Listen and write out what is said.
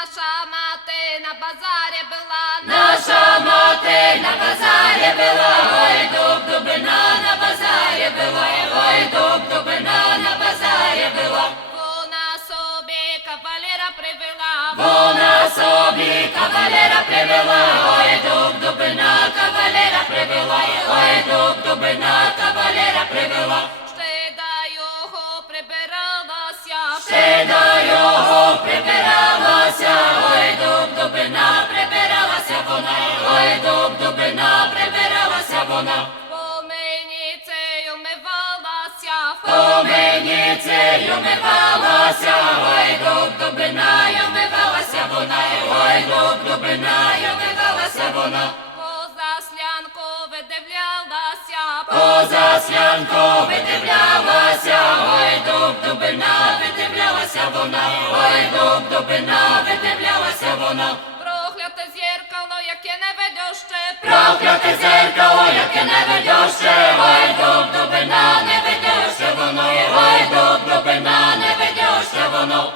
Наша мати на базарі була, Наша мати на базарі була, ой, дуб-дубина на базарі була, ой, дуб-дубина на базарі була. вона собі кавалера привела, Вона собі кавалера привела, ой, дуб-дубина кавалера привела, ой, дуб-дубина кавалера привела. ще до його прибиралася, Ще до його прибиралася, ой, дуб-дубина прибиралася вона, ой, дуб-дубина прибиралася вона. поменіцею мивалася, Поменіцею мивалася, ой, дуб-дубиною мивалася вона, ой, дуб-дубиною мивалася вона. поза слянку видивлялася, Поза слянку видивлялася, ой, дуб-дубина видивлялася вона, ой, дуб-дубина видивлялася вона. прокляте зеркало, яке невидюще, Прокляте зеркало, яке невидюще, ой, дуб-дубина невидюще воно, ой, дуб-дубина невидюще воно.